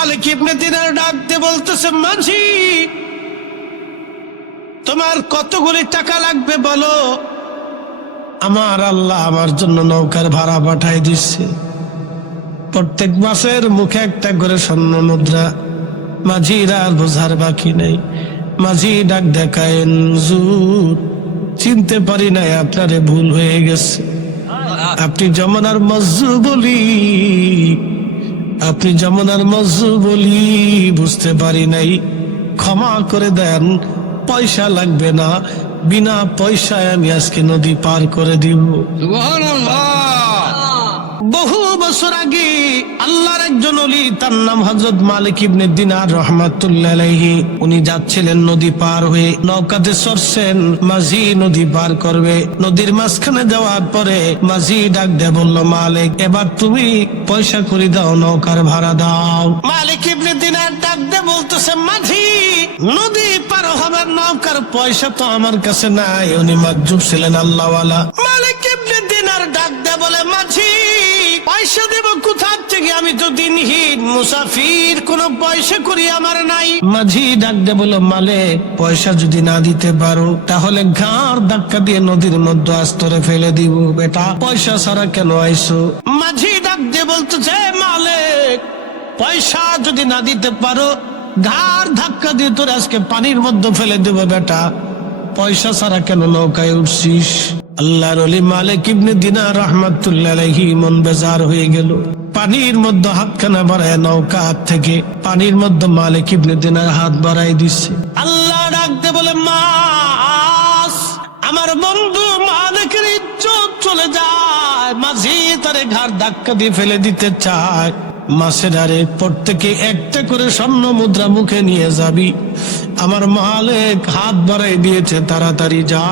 মালিক ইবনে দিনার ডাক দিয়ে বলতেছে, মাঝি তোমার কতগুলি টাকা লাগবে বলো। আমার আল্লাহ আমার জন্য নৌকার ভাড়া পাঠাই দিচ্ছে, প্রত্যেক মাসের মুখে একটা করে স্বর্ণ মুদ্রা। মাঝির আর বোঝার বাকি নেই। মাঝি ডাক দেখায়েন, হুজুর চিনতে পারি নাই, আপনারে ভুল হয়ে গেছে। আপনি জমানার মজ্জু বলি, আপনি জমানার মজ্জু বলি বুঝতে পারি নাই, ক্ষমা করে দেন। পয়সা লাগবে না, বিনা পয়সায় আমি আজকে নদী পার করে দিব। সুবহানাল্লাহ। বহু বছর আগে আল্লাহর একজন ওলি, তার নাম হযরত মালিক ইবনে দিনার রাহমাতুল্লাহ আলাইহি। উনি যাচ্ছিলেন নদী পার হয়ে, নৌকাতে চড়ছেন, মাঝি নদী পার করবে। নদীর মাঝখানে যাওয়ার পরে মাঝি ডাক দিয়ে বলল, মালিক এবার তুমি পয়সা করে দাও, নৌকার ভাড়া দাও। মালিক ইবনে দিনার ডাক দিয়ে বলতেছে, মাঝি নদী পার হবার নৌকার পয়সা তো আমার কাছে নাই। উনি মাজ্জুব ছিলেন, আল্লাহওয়ালা। মালিক ইবনে দিনার ডাক দিয়ে বলে, মাঝি পয়সা দেব কোথা থেকে, আমি তো দিনহীন মুসাফির, কোনো পয়সা করি আমার নাই। মাঝি ডাক দিয়ে বলল, মালিক পয়সা যদি না দিতে পারো তাহলে ঘাড় ধাক্কা দিয়ে নদীর মধ্যে আস্তরে ফেলে দিব। বেটা পয়সা ছাড়া কেন আইসো? মাঝি ডাক দিয়ে বলতেছে, মালিক পয়সা যদি না দিতে পারো ঘাড় ধাক্কা দিয়ে তোর আজকে পানির মধ্যে ফেলে দেব। বেটা পয়সা ছাড়া কেন নৌকায় উঠছিস? আল্লাহর ওলি মালিক ইবনে দিনার রাহমাতুল্লাহ আলাইহি মন বেজার হয়ে গেল। পানির মধ্যে হাতখানা বাড়ায়, নৌকা হাত থেকে পানির মধ্যে মালিক ইবনে দিনার হাত বাড়াই দিচ্ছে। আল্লাহ ডাকতে বলে, মাস আমার বন্ধু মালিকের ইজ্জত চলে যায়। মাঝি তারে ঘাড় ধাক্কা দিয়ে ফেলে দিতে চায়। মাসের আরে প্রত্যেকে একটা করে স্বর্ণ মুদ্রা মুখে নিয়ে যাবি। আমার মালিক হাত বাড়াই দিয়েছে, তাড়াতাড়ি যা।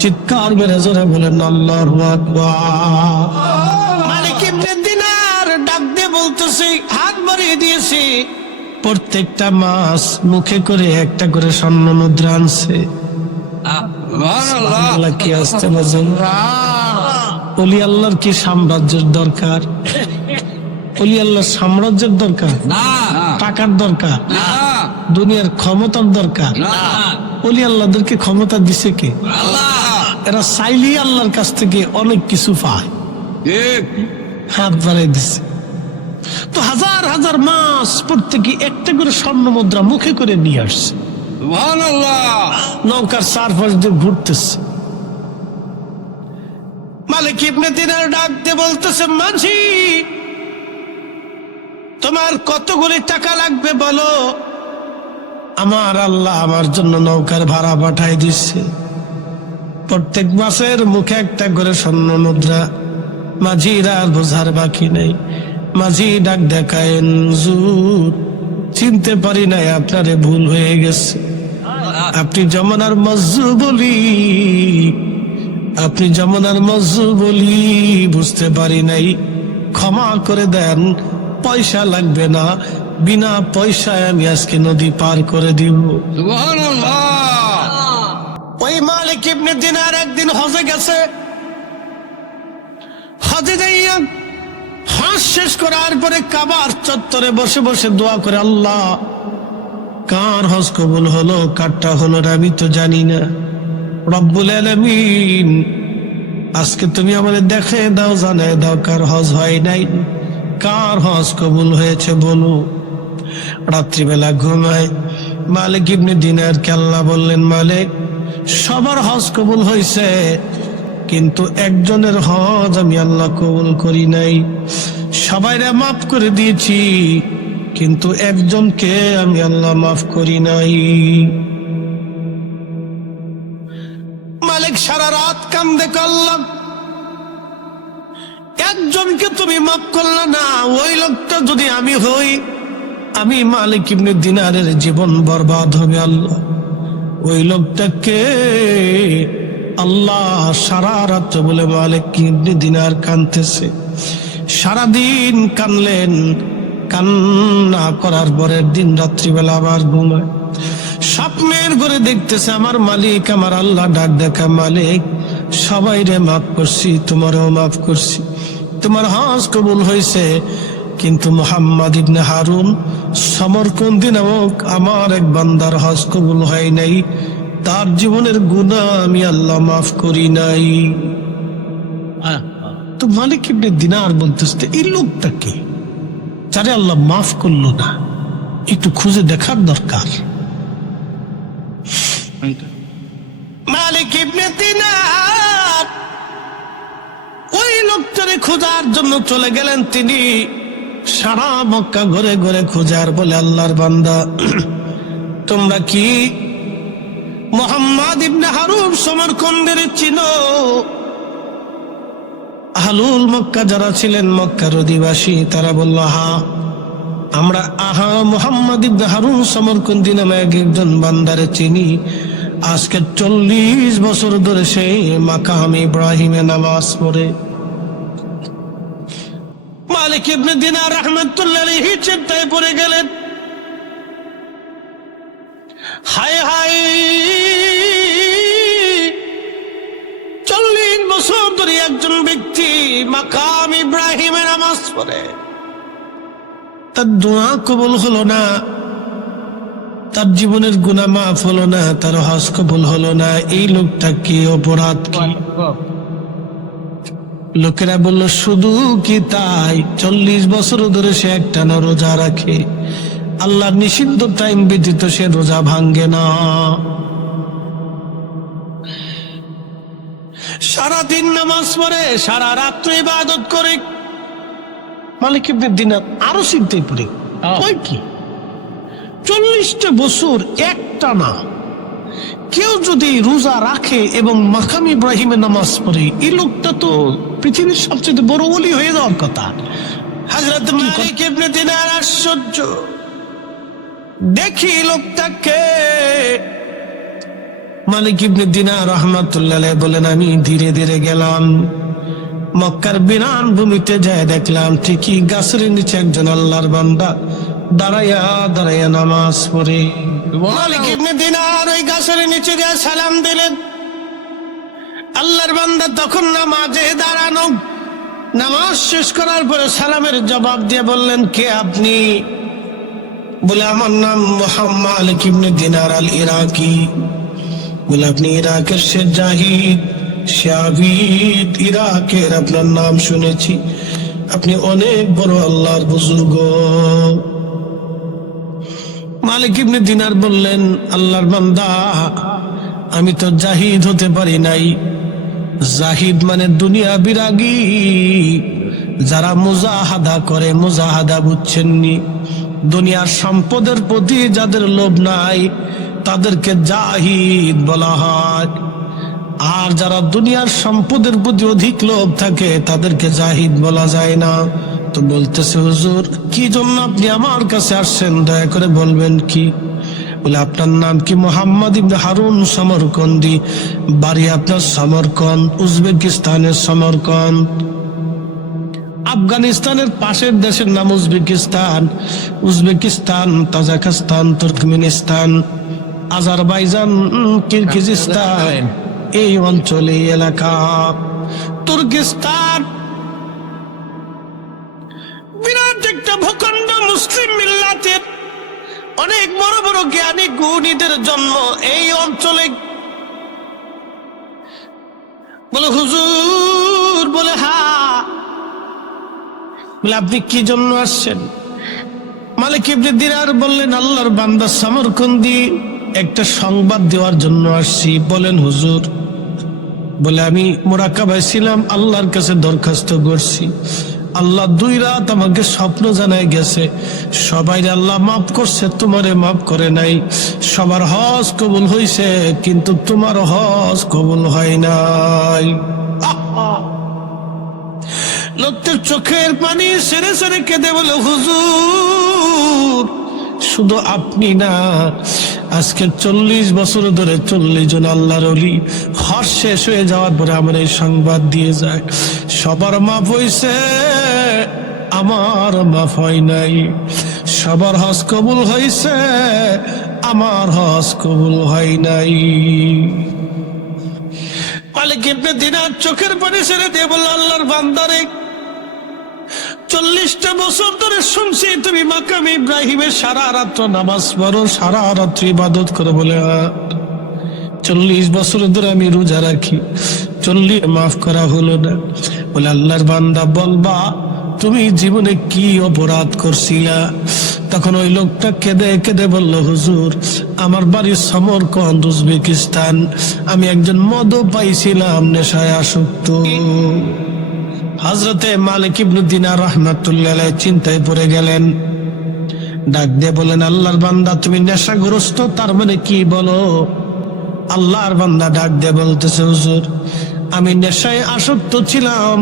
চিৎকার মেরে জোরে বলেন আল্লাহু আকবার। মালিক ইবনে দিনার ডাক দিয়ে বলতেছে, হাত বাড়িয়ে দিয়েছে, প্রত্যেকটা মাস মুখে করে একটা করে স্বর্ণ মুদ্রা আনছে। সুবহানাল্লাহ। আল্লাহ কি আসতে বাজন, ওলি আল্লাহর কি সাম্রাজ্যের দরকার? ওলি আল্লাহর সাম্রাজ্যের দরকার না, টাকার দরকার না, দুনিয়ার ক্ষমতার দরকার। না। ওলি আল্লাহদেরকে ক্ষমতা দিছে কে? আল্লাহ। এরা চাইলেই আল্লাহর কাছ থেকে অনেক কিছু পায়। ঠিক। হাত বাড়াই দিছে তো হাজার হাজার মাস প্রত্যেকে একটা করে স্বর্ণ মুদ্রা মুখে করে নিয়ে আসছে। সুবহানাল্লাহ। নৌকার চারপাশ দিয়ে ঘুরতেছে। মালিক ইবনে দিনার ডাক দিয়ে বলতেছে, মাঝি তোমার কতগুলি টাকা লাগবে বলো। আমার আল্লাহ আমার জন্য নৌকার ভাড়া পাঠাই দিচ্ছে, প্রত্যেক মাসের মুখে একটা করে স্বর্ণ মুদ্রা। মাঝির আর বোঝার বাকি নেই। মাঝি ডাক দেখায়েন, হুজুর চিনতে পারি নাই, আপনারে ভুল হয়ে গেছে। আপনি জমানার মজ্জু বলি, আপনি জমানার মজ্জু বলি বুঝতে পারি নাই, ক্ষমা করে দেন। পয়সা লাগবে না, বিনা পয়সায় আমি আজকে নদী পার করে দিব। সুবহানাল্লাহ। ওই মালিক ইবনে দিনার একদিন হজে গেছে। হজে যাইয়া হজ শেষ করার পরে কাবার চত্বরে বসে বসে দোয়া করে, আল্লাহ কার হজ কবুল হলো কারটা হলো না আমি তো জানি না। রব্বুল আলামিন আজকে তুমি আমাদের দেখে দাও, জানায় দাও কার হজ হয় নাই, কার হজ কবুল হয়েছে বলো। রাত্রিবেলা ঘুমায় মালিক ইবনে দিনারকে আল্লাহ বললেন, মালিক সবার হজ কবুল হয়েছে, কিন্তু একজনের হজ আমি আল্লাহ কবুল করি নাই। সবাইরে মাফ করে দিয়েছি, কিন্তু একজনকে আমি আল্লাহ মাফ করি নাই। মালিক সারা রাত কান্দে, আল্লাহ একজনকে তুমি মাফ করলে না, ওই লোকটা যদি আমি হই, আমি মালিক ইবনে দিনারের জীবন বরবাদ হবে। আল্লাহ ওই লোকটাকে আল্লাহ সারা রাত বলে মালিক ইবনে দিনার কাঁদতেছে। সারাদিন কানলেন, কান্না করার পরের দিন রাত্রিবেলা আবার ঘুমায়। স্বপ্নের ঘরে দেখতেছে আমার মালিক, আমার আল্লাহ ডাক দেখা, মালিক সবাই রে মাফ করছি, তোমারও মাফ করছি, তোমার হজ কবুল হয়েছে, কিন্তু মুহাম্মদ ইবনে হারুন সমরকন্দি নামক আমার এক বান্দার হজ কবুল হয় নাই, তার জীবনের গুনাহ আমি আল্লাহ মাফ করি নাই। তো মালিক ইবনে দিনার বলতেছে এই লোকটা কে, যারে আল্লাহ মাফ করলো না? একটু খুঁজে দেখার দরকার। মালিক ইবনে দিনার ওই লোকটারে খোঁজার জন্য চলে গেলেন। তিনি সারা মক্কা ঘুরে ঘুরে খোঁজার বলে, আল্লাহর বান্দা, তোমরা কি মুহাম্মদ ইবনে হারুন সমরকন্দের চিনো? আহলুল মক্কা যারা ছিলেন, মক্কার অধিবাসী, তারা বলল, হ্যাঁ আমরা মুহাম্মদ ইবনে হারুন সমরকন্দি নামে একজন বান্দারে চিনি। আজকে 40 বছর ধরে সে মাকাম ইব্রাহিমে নামাজ পড়ে। মালিক ইবনে দিনার রাহমাতুল্লাহ আলাইহি চিন্তায় পড়ে গেলেন, হায় হায়, 40 বছর ধরে একজন ব্যক্তি মাকাম ইব্রাহিমে নামাজ পড়ে, তার দোয়া কবুল হলো না, তার জীবনের গুনাহ মাফ হলো না, তার হজ কবুল হলো না। এই লোকটা কি, অপরাধ কি? লোকেরা বলল, শুধু কি তাই, 40 বছর ধরে সে একটানা রোজা রাখে, আল্লাহর নিষিদ্ধ টাইম ব্যতীত সে রোজা ভাঙ্গে না, সারাদিন নামাজ পড়ে, সারা রাত্র ইবাদত করে। মালিক ইবনে দিনার আরো চিন্তায় পড়ে, ওই কি 40টা বছর একটানা কেউ যদি রোজা রাখে এবং মাকাম ইব্রাহিমে নামাজ পড়ে, এই লোকটা তো পৃথিবীর সবচেয়ে বড় ওলি হয়ে যাওয়ার কথা। হযরত মালিক ইবনে দিনার আশ্চর্য, দেখি লোকটাকে। মালিক ইবনে দিনার রাহমাতুল্লাহ আলাইহি বলেন, আমি ধীরে ধীরে গেলাম, মক্কার বিরান ভূমিতে যায় দেখলাম ঠিকই গাছের নিচে একজন আল্লাহর বান্দা দাঁড়াইয়া দাঁড়াইয়া নামাজ পড়ে। মালিক ইবনে দিনার ওই গাছের নিচে গিয়ে সালাম দিলেন। আল্লাহর বান্দা তখন নামাজে দাঁড়ানো, নামাজ শেষ করার পরে সালামের জবাব দিয়ে বললেন, কে আপনি? বলে, আমার নাম মুহাম্মদ মালিক ইবনে দিনার আল ইরাকি। বলে, আপনি ইরাকের সে জাহিদ, সে আবিদ, ইরাকের আপনার নাম শুনেছি, আপনি অনেক বড় আল্লাহর বুজুর্গ। মালিক ইবনে দিনার বললেন, আল্লাহর বান্দা, আমি তো জাহিদ হতে পারি নাই। জাহিদ মানে দুনিয়া বিরাগী, যারা মুজাহাদা করে, মুজাহাদা বুঝছেননি? দুনিয়ার সম্পদের প্রতি যাদের লোভ নাই তাদেরকে জাহিদ বলা হয়, আর যারা দুনিয়ার সম্পদের প্রতি অধিক লোভ থাকে তাদেরকে জাহিদ বলা যায় না। তো বলতেছে, হুজুর কি জন্য আপনি আমার কাছে আসছেন, দয়া করে বলবেন কি? বলে, আপনার নাম কি? মুহাম্মদ ইবনে হারুন সমরকন্দি, বাড়ি আপনার সমরকন্দ, উজবেকিস্তানের সমরকন্দ। আফগানিস্তানের পাশের দেশের নাম Uzbekistan, Uzbekistan, Tajikistan, Turkmenistan, Azerbaijan, Kyrgyzstan, এই অঞ্চলে এলাকা। তুর্কিস্তান বিরাট একটা ভূখণ্ড, মুসলিম মিল্লাতের অনেক বড় বড় জ্ঞানী গুণীদের জন্ম এই অঞ্চলে। বলে, হুজুর? বলে, হ্যাঁ। বলে, আপনি কি জন্য আসছেন? মালিক ইবনে দিনার বললেন, আল্লাহর বান্দা সমরকন্দি, একটা সংবাদ দেওয়ার জন্য আসছি। বলেন হুজুর। বলে, আমি মুরাকাবায় ছিলাম, আল্লাহর কাছে দরখাস্ত করছি, আল্লাহ 2 রাত আমাকে স্বপ্ন জানায় গেছে, সবাই আল্লাহ মাফ করছে, তোমারে মাফ করে নাই। সবার হজ কবুল হয়েছে, কিন্তু তোমার হজ কবুল হয় নাই। লোকটার চোখের পানি সেরে সেরে কেঁদে বলে, হুজুর শুধু আপনি না, আজকে 40 বছর ধরে 40 জন আল্লাহর ওলি হজ শেষ হয়ে যাওয়ার পরে আমার এই সংবাদ দিয়ে যায়, সবার মাফ হয়েছে, আমার মাফ হয় নাই। সবার হজ কবুল হয়েছে, আমার হজ কবুল হয় নাই। মালিক ইবনে দিনার চোখের পানি ছেড়ে দিয়ে বলল, আল্লাহর বান্দারে, 40টা বছর ধরে শুনছি তুমি মাকাম ইব্রাহিমের সারা রাত্র নামাজ পড়ো, সারা রাত্রি ইবাদত করো। বলে 40 বছর ধরে আমি রোজা রাখি, 40 মাফ করা হলো না। বলে আল্লাহর বান্দা বলবা তুমি জীবনে কি অপরাধ করছিলা? তখন ওই লোকটা কেঁদে কেঁদে বলল, হুজুর আমার বাড়ি সমরকন্দ উজবেকিস্তান, আমি একজন মদ পাইছিলাম, নেশায় আসক্ত। হযরতে মালিক ইবনে দিনার রাহমাতুল্লাহ আলাইহি চিন্তায় পড়ে গেলেন। ডাক দিয়ে বলেন, আল্লাহর বান্দা তুমি নেশাগ্রস্ত, তার মানে কি বলো? আল্লাহর বান্দা ডাক দিয়ে বলতেছে, হুজুর আমি নেশায় আসক্ত ছিলাম,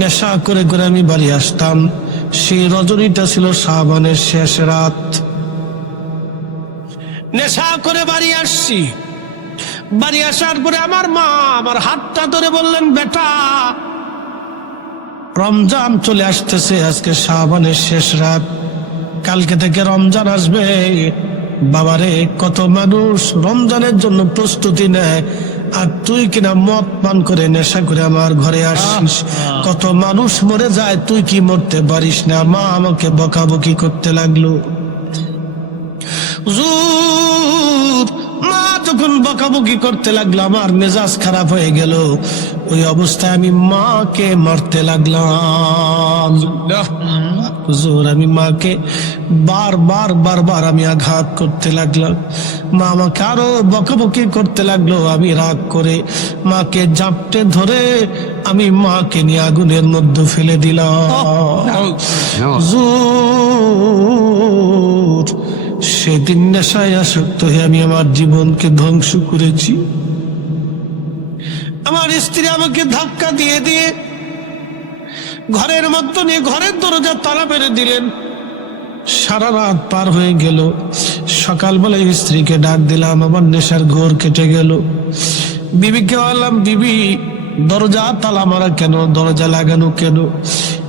নেশা করে করে আমি বাড়ি আসতাম। সেই রজনীটা ছিল শাবানের শেষ রাত। নেশা করে বাড়ি আসছি, বাড়ি আসার পরে আমার মা আমার হাতটা ধরে বললেন, বেটা রমজান চলে আসতেছে, আজকে শাবানের শেষ রাত, কালকে থেকে রমজান আসবে। বাবারে কত মানুষ রমজানের জন্য প্রস্তুতি নেয়, আর তুই কিনা মদ পান করে নেশা করে আমার ঘরে আসিস। কত মানুষ মরে যায়, তুই কি মরতে পারিস না? মা আমাকে বকাবকি করতে লাগলো। হুজুর মা যখন বকাবকি করতে লাগলো, আমার মেজাজ খারাপ হয়ে গেল। ওই অবস্থায় আমি মাকে মারতে লাগলাম। হুজুর আমি মাকে বারবার আমি আঘাত করতে লাগলাম। মা আমাকে আরো বকাবকি করতে লাগলো। আমি রাগ করে মাকে জাপটে ধরে আমি মাকে নিয়ে আগুনের মধ্যে ফেলে দিলাম। হুজুর সেদিন নেশায় আসক্ত হয়ে আমি আমার জীবনকে ধ্বংস করেছি। আমার স্ত্রী আমাকে ধাক্কা দিয়ে দিয়ে ঘরের মধ্যে নিয়ে ঘরের দরজা তালা মেরে দিলেন। সারা রাত পার হয়ে গেল। সকালবেলা স্ত্রীকে ডাক দিলাম, আমার নেশার ঘোর কেটে গেল। বিবিকে বললাম, বিবি দরজা তালা মারা কেন, দরজা লাগানো কেন?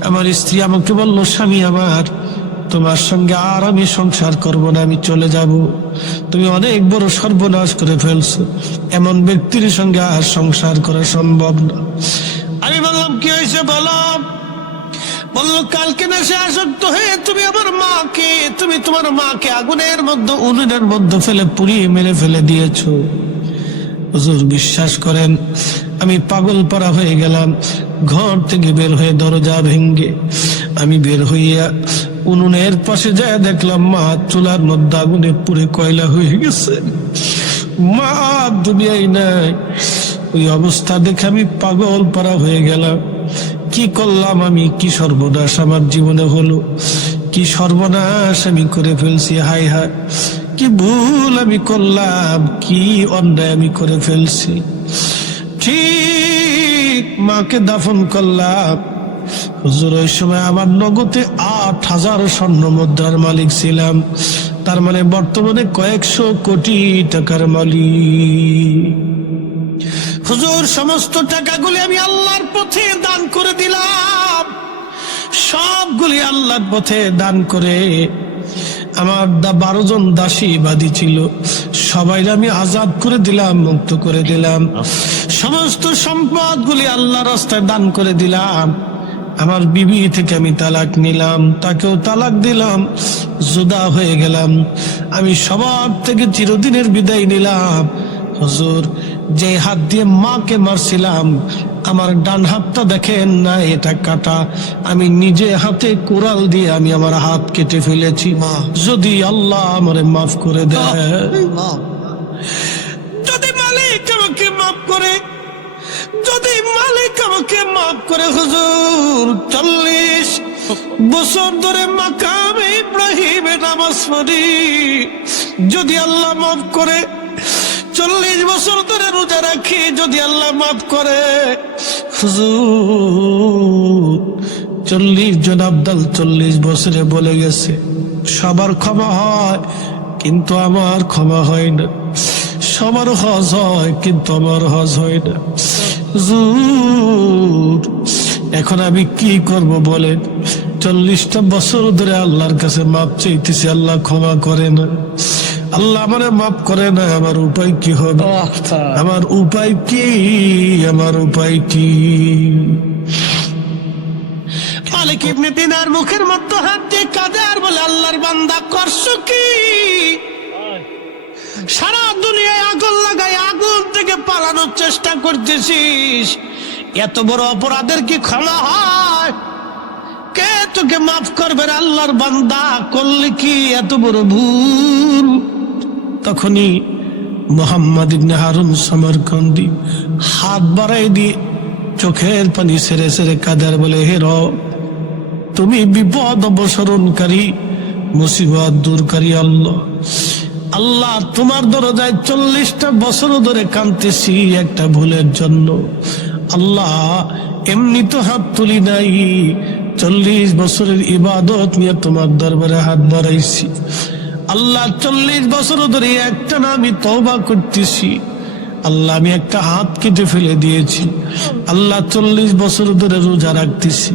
আমার স্ত্রী আমাকে বলল, স্বামী আমার তোমার সঙ্গে আর আমি সংসার করব না, আমি চলে যাব। তুমি অনেক বড় সর্বনাশ করে ফেলছো, এমন ব্যক্তির সঙ্গে আর সংসার করা সম্ভব না। আমি বললাম, কি হয়েছে বলো? বললো, কালকে নেশে আসক্ত হয়ে তুমি আমার মাকে, তুমি তোমার মাকে আগুনের মধ্যে উনুনের মধ্যে ফেলে পুড়িয়ে মেরে ফেলে দিয়েছো। হুজুর বিশ্বাস করেন আমি পাগল পাড়া হয়ে গেলাম। ঘর থেকে বের হয়ে দরজা ভেঙ্গে আমি বের হইয়া উনুনের পাশে যায় দেখলাম মা চুলার মধ্যে আগুনে পুড়ে কয়লা হয়ে গেছে। মা দুনিয়ায় নাই। ওই অবস্থা দেখে আমি পাগল পাড়া হয়ে গেলাম। কি করলাম আমি? কি সর্বনাশ আমার জীবনে হলো, কি সর্বনাশ আমি করে ফেলছি। হায় হায় কি ভুল আমি করলাম, কি অন্যায় আমি করে ফেলছি। ঠিক মাকে দাফন করলাম। হুজুর ওই সময় আমার নগদে 8,000 স্বর্ণ মুদ্রার মালিক ছিলাম। তার মানে বর্তমানে কয়েকশো কোটি টাকার মালিক। হুজুর সমস্ত টাকাগুলি আমি আল্লাহর পথে দান করে দিলাম। সবগুলি আল্লাহর পথে দান করে আমার 12 জন দাসী বাদী ছিল, সবাই আমি আজাদ করে দিলাম, মুক্ত করে দিলাম। সমস্ত সম্পদগুলি আল্লাহর রাস্তায় দান করে দিলাম। আমার বিবি থেকে আমি তালাক নিলাম, তাকেও তালাক দিলাম, জুদা হয়ে গেলাম। আমি সবার থেকে চিরদিনের বিদায় নিলাম। হুজুর যে হাত দিয়ে মাকে মারছিলাম, আমার ডান হাতটা দেখেন না, এটা কাটা। আমি নিজে হাতে কোরাল দিয়ে আমি আমার হাত কেটে ফেলেছি। যদি আল্লাহ আমারে মাফ করে দেয়, যদি মালিক আমাকে মাফ করে, যদি মালিক আমাকে মাফ করে। হুজুর 40 বছর ধরে মাকামে ইব্রাহিমে নামাজ পড়ি, যদি আল্লাহ মাফ করে। 40 বছর ধরে রোজা রাখি, যদি আল্লাহ মাফ করে। হুজুর 40 জন আব্দাল 40 বছরে বলে গেছে সবার ক্ষমা হয়, কিন্তু আমার ক্ষমা হয় না। সবার হজ হয়, কিন্তু আমার হজ হয় না। হুজুর এখন আমি কি করব বলেন? 40টা বছর ধরে আল্লাহর কাছে মাপ চাইতেছি, আল্লাহ ক্ষমা করে না। আল্লাহ আমারে মাফ করে না। আমার উপায় কি হবে? আমার উপায় কি? আমার উপায় কি? মালিক ইবনে দিনার মুখের মধ্যে হাত দিয়ে কাঁদে আর বলে, আল্লাহর বান্দা করছো কি? সারা দুনিয়ায় আগুন লাগাই আগুন থেকে পালানোর চেষ্টা করতেছিস, এত বড় অপরাধের কি ক্ষমা হয়? কে তোকে মাফ করবে রে আল্লাহর বান্দা? করলে কি এত বড় ভুল? তখনই মুহাম্মদ ইবনে হারুন সমরকন্দি হাত বাড়াই দিয়ে চোখের পানি সেরে সেরে কাঁদার বলে, হে রব, তুমি বিপদ অবসরণকারী, মুসিবত দূরকারী আল্লাহ। আল্লাহ, তোমার দরজায় 40টা বছর ধরে কাঁদতেছি একটা ভুলের জন্য। আল্লাহ, এমনি তো হাত তুলি নাই, 40 বছরের ইবাদত নিয়ে তোমার দরবারে হাত বাড়াইছি। আল্লাহ, 40 বছর ধরে একটা না আমি তওবা করতেছি। আল্লাহ, আমি একটা হাত কেটে ফেলে দিয়েছি। আল্লাহ, 40 বছর ধরে রোজা রাখতেছি,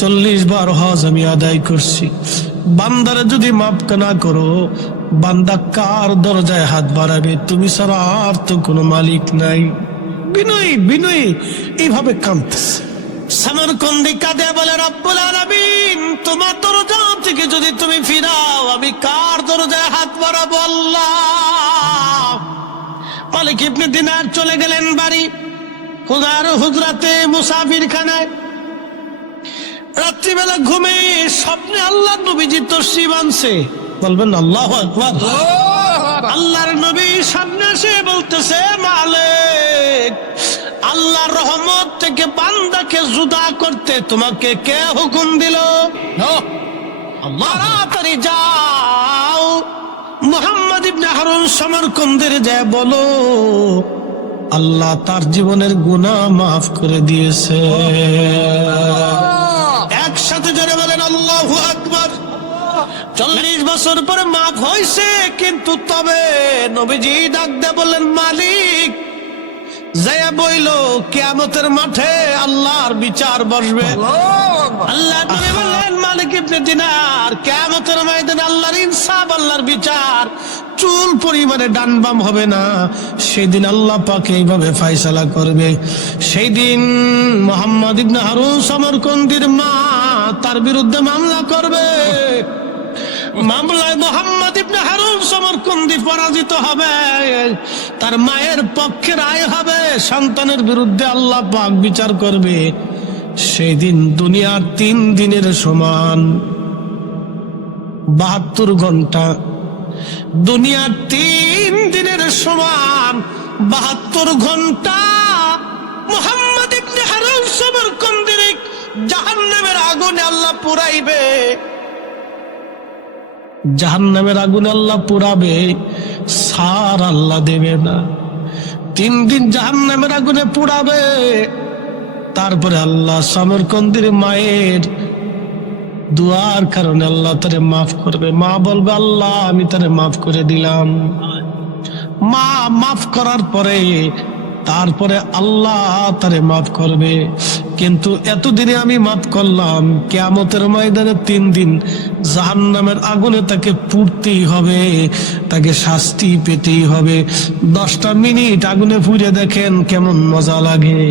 40 বার হজ আমি আদায় করছি। বান্দারে যদি মাফ না করো, বান্দা কার দরজায় হাত বাড়াবে? তুমি ছাড়া আর তো কোনো মালিক নাই। বিনয়ী বিনয়ী এইভাবে কাঁদতেছে। সমরকন্দি কাঁদে বলে, রব্বুল আলামিন, তোমার দরজা থেকে যদি তুমি ফিরাও, আমি কার দরজায় হাত বাড়াবো? আল্লাহ। মালিক ইবনে দিনার চলে গেলেন বাড়ি, খুদার হুজরাতে মুসাফির খানায়। রাত্রিবেলা ঘুমে স্বপ্নে আল্লাহ নবীজি তশরিফ আনছে। বলবেন আল্লাহু আকবার। আল্লাহর নবী সামনে এসে বলতেছে, মালিক, আল্লাহর রহমত থেকে বান্দাকে জুদা করতে তোমাকে কে হুকুম দিল? তাড়াতাড়ি যাও, মুহাম্মদ ইবনে হারুন সমরকন্দের যায় বলো, আল্লাহ তার জীবনের গুনাহ মাফ করে দিয়েছে। একসাথে জোরে বলেন আল্লাহু আকবার। 40 বছর পরে মাফ হয়েছে, কিন্তু তবে নবীজি ডাক দিয়ে বললেন, মালিক, যায়া বইল কিয়ামতের মাঠে আল্লাহর বিচার বসবে। আল্লাহ নবী বললেন, মালিক ইবনে দিনার, কিয়ামতের ময়দানে আল্লাহর ইনসাফ, আল্লাহর বিচার চুল পরিমাণে ডান বাম হবে না। সেই দিন আল্লাহ পাক এইভাবে ফয়সালা করবে। সেই দিন মুহাম্মদ ইবনে হারুন সমরকন্দির মা তার বিরুদ্ধে মামলা করবে। মামলায় মুহাম্মদ ইবনে হারুন সমরকন্দি পরাজিত হবে, তার মায়ের পক্ষে রায় হবে, সন্তানের বিরুদ্ধে আল্লাহ পাক বিচার করবে। সেই দিন দুনিয়ার 3 দিনের সমান 72 ঘন্টা, দুনিয়ার 3 দিনের সমান 72 ঘন্টা মুহাম্মদ ইবনে হারুন সমরকন্দির জাহান্নামের আগুনে আল্লাহ পুরাইবে। জাহান্নামের আগুনে আল্লাহ পুরাবে, সার আল্লাহ দেবে না। 3 দিন জাহান্নামের আগুনে পুরাবে, তারপরে আল্লাহ সমরকন্দির মায়ের দুয়ার কারণে আল্লাহ তারে মাফ করবে। মা বলবে, আল্লাহ আমি তারে মাফ করে দিলাম। মা মাফ করার পরে তারপরে আল্লাহ তারে মাফ করবে। কিন্তু এতদিনে আমি মাফ করলাম, কিয়ামতের ময়দানে 3 দিন জাহান্নামের আগুনে তাকে পুড়তেই হবে, তাকে শাস্তি পেতেই হবে। 10টা মিনিট আগুনে পুড়ে দেখেন কেমন মজা লাগে।